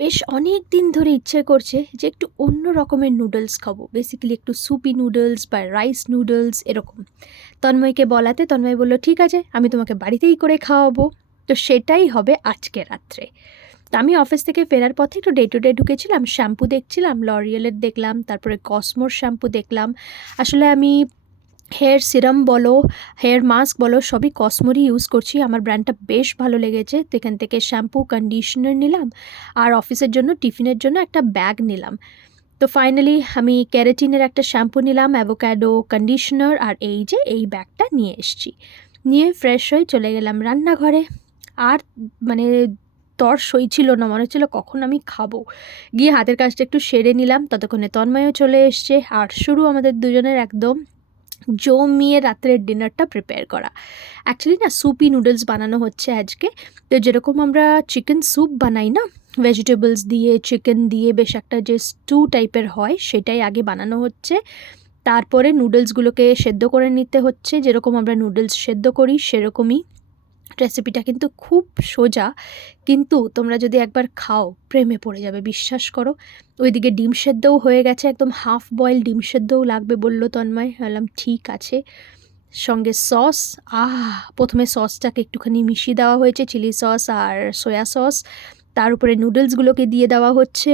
বেশ অনেক দিন ধরে ইচ্ছে করছে যে একটু অন্য রকমের নুডলস খাবো। বেসিক্যালি একটু সুপি নুডলস বা রাইস নুডলস এরকম। তন্ময়কে বলাতে তন্ময় বলল, "ঠিক আছে, আমি তোমাকে বাড়িতেই করে খাওয়াবো।" তো সেটাই হবে আজকে রাত্রে। তো আমি অফিস থেকে ফেরার পথে একটু ডে টু ডে ঢুকেছিলাম, শ্যাম্পু দেখছিলাম, লরিয়ালের দেখলাম, তারপরে কসমোর শ্যাম্পু দেখলাম। আসলে আমি হেয়ার সিরাম বলো, হেয়ার মাস্ক বলো, সবই কসমোরই ইউজ করছি। আমার ব্র্যান্ডটা বেশ ভালো লেগেছে। তো এখান থেকে শ্যাম্পু, কন্ডিশনার নিলাম আর অফিসের জন্য টিফিনের জন্য একটা ব্যাগ নিলাম। তো ফাইনালি আমি ক্যারাটিনের একটা শ্যাম্পু নিলাম, অ্যাভোক্যাডো, কন্ডিশনার আর এই যে এই ব্যাগটা নিয়ে এসেছি। নিয়ে ফ্রেশ হয়ে চলে গেলাম রান্নাঘরে। আর মানে তর সইছিল না, মনে হচ্ছিল কখন আমি খাবো। গিয়ে হাতের কাজটা একটু সেরে নিলাম, ততক্ষণে তন্ময়ও চলে এসছে। আর শুরু আমাদের দুজনের একদম জমিয়ে রাত্রের ডিনারটা প্রিপেয়ার করা। অ্যাকচুয়ালি না সুপি নুডলস বানানো হচ্ছে আজকে। তো যেরকম আমরা চিকেন স্যুপ বানাই না, ভেজিটেবলস দিয়ে, চিকেন দিয়ে বেশ একটা যে স্টু টাইপের হয়, সেটাই আগে বানানো হচ্ছে। তারপরে নুডলসগুলোকে সেদ্ধ করে নিতে হচ্ছে, যেরকম আমরা নুডলস সেদ্ধ করি সেরকমই। রেসিপিটা কিন্তু খুব সোজা, কিন্তু তোমরা যদি একবার খাও প্রেমে পড়ে যাবে, বিশ্বাস করো। ওইদিকে ডিম সেদ্ধও হয়ে গেছে, একদম হাফ বয়েল ডিম সেদ্ধও লাগবে বলল তন্ময়। বললাম ঠিক আছে। সঙ্গে সস, প্রথমে সসটাকে একটুখানি মিশিয়ে দেওয়া হয়েছে, চিলি সস আর সয়া সস। তার উপরে নুডলসগুলোকে দিয়ে দেওয়া হচ্ছে।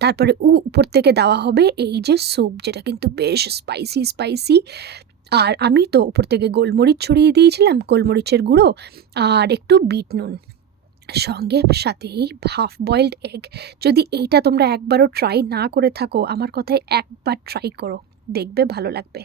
তারপরে উপর থেকে দেওয়া হবে এই যে স্যুপ, যেটা কিন্তু বেশ স্পাইসি স্পাইসি। আর আমি তো উপর থেকে গোলমরিচ ছড়িয়ে দিয়েছিলাম, গোলমরিচের গুঁড়ো আর একটু বিট নুন, সঙ্গে সাথে এই হাফ বয়েলড এগ। যদি এইটা তোমরা একবারও ট্রাই না করে থাকো, আমার কথায় একবার ট্রাই করো, দেখবে ভালো লাগবে।